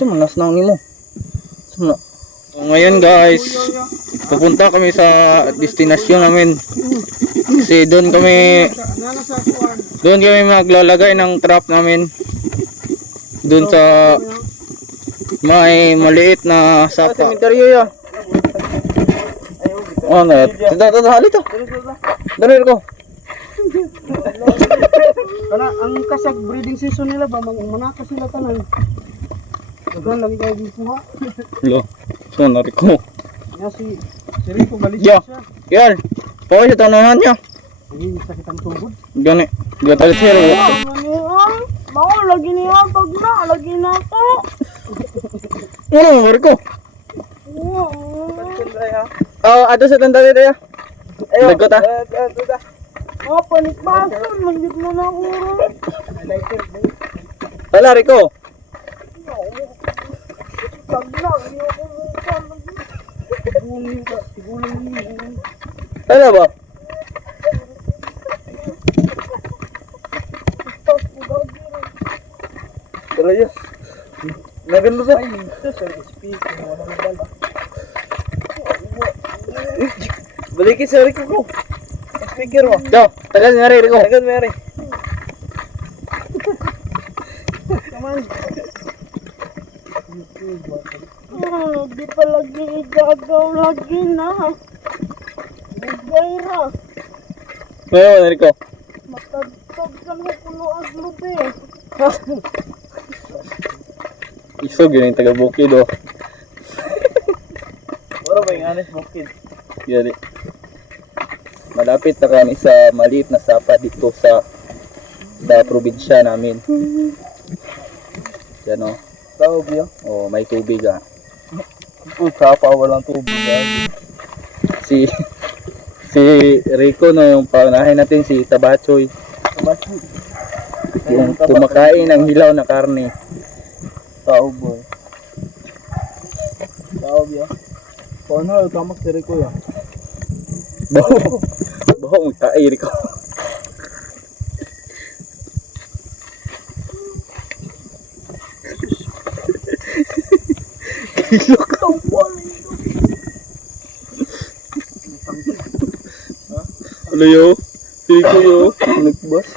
Sa manas na ni mo. So, ngayon guys, pupunta kami sa destinasyon namin. Kasi doon kami maglalagay ng trap namin. Doon sa may maliit na sapa. Cemetery ya. Oh, na. Tada halito. Dali ko. Kana ang kasag breeding season nila ba manaka sila tanan. Dagan lagi kayo gikuha. Lo. So nari ko. Ya si Rico balik Yo. siya. Yan. Pawis sa tanahan niya. Ay sakit ang tubod. Gani. Gata siya. Mau lagi niya pag na lagi na ako. Ano nari ko? Oh, ato sa tanda dito ya. Ayo. Dagot ah. Oh, panikbason manggid mo na ako. Wala Rico. Pag na iyo ko mukan. Ano ba? Tara ya. Naganda sa. Balikin sa Rico ko. Speaker mo. Yo, tagal na Rico. Tagal na Rico. Di pa lagi igagaw lagi na. Gaira. Ngayon Rico. Matagtag ka na kulo ang lubi. Isog yun yung taga-bukid oh. Wala ba yung honest bukid? Yari. Malapit na kami sa maliit na sapa dito sa probinsya namin. Yan oh. Tao biyo. Oh, may tubig ah. Sapa walang tubig. Si Rico no, yung paunahin natin si Tabachoy. Yung kumakain ng hilaw na karne. Tao boy. Tao biyo. Paano tamak si Rico ya? Baho mo tayo Rico. Kilok. Ano yo? Si Rico yo. Nagbas.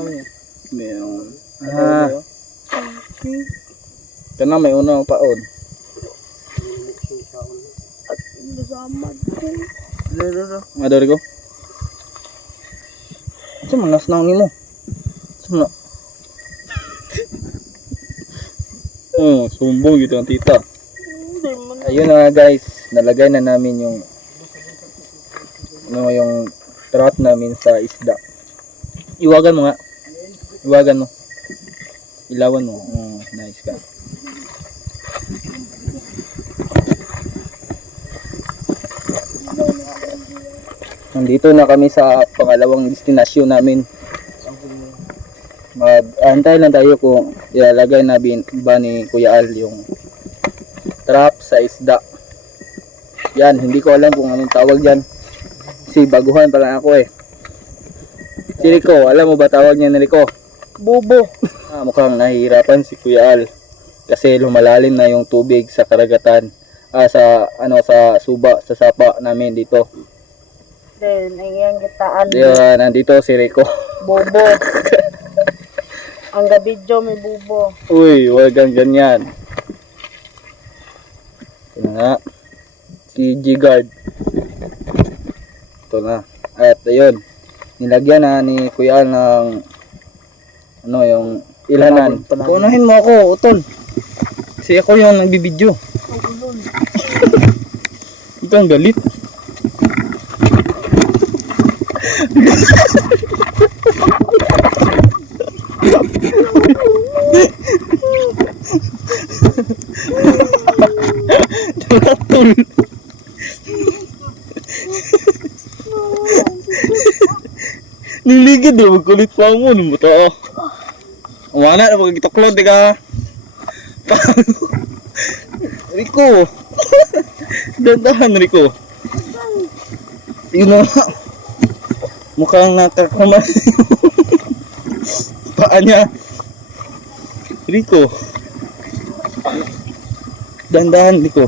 Ano yan? Meron. Kana may unang paon. Nasamad ko. Ada Rico. Sa manas na ni mo. Sumna. Oh, sumbong gitu ang tita. Ayun na guys, nalagay na namin yung yung trap namin sa isda. Iwagan mo nga. Iwagan mo. Ilawan mo. Nice ka. Nandito na kami sa pangalawang destinasyon namin. Mag-antay lang tayo kung ilalagay na ba ni Kuya Al yung trap sa isda. Yan, hindi ko alam kung anong tawag dyan. Kasi baguhan pa lang ako eh. Si Rico, alam mo ba tawag niya ni Rico? Bobo. Mukhang nahihirapan si Kuya Al. Kasi lumalalim na yung tubig sa karagatan. Sa suba, sa sapa namin dito. Then, ayan gitaan. Diyan, nandito si Rico. Bobo. Ang gabidyo may bubo. Uy, wag kang ganyan. Ito na nga. Si G-Guard. Ito na. At ayun. Nilagyan na ni Kuya Al ng yung ilanan. Paunahin mo ako, Utol. Kasi ako yung nagbibidyo. Ito ang galit. Tol. Niligid eh, magkulit pa mo. Ano mo to? Umana na magkitaklod, di ka? Rico. Dandahan, Rico. Yun na. Mukhang nakakuman. Paa niya. Rico. Dandahan, Rico.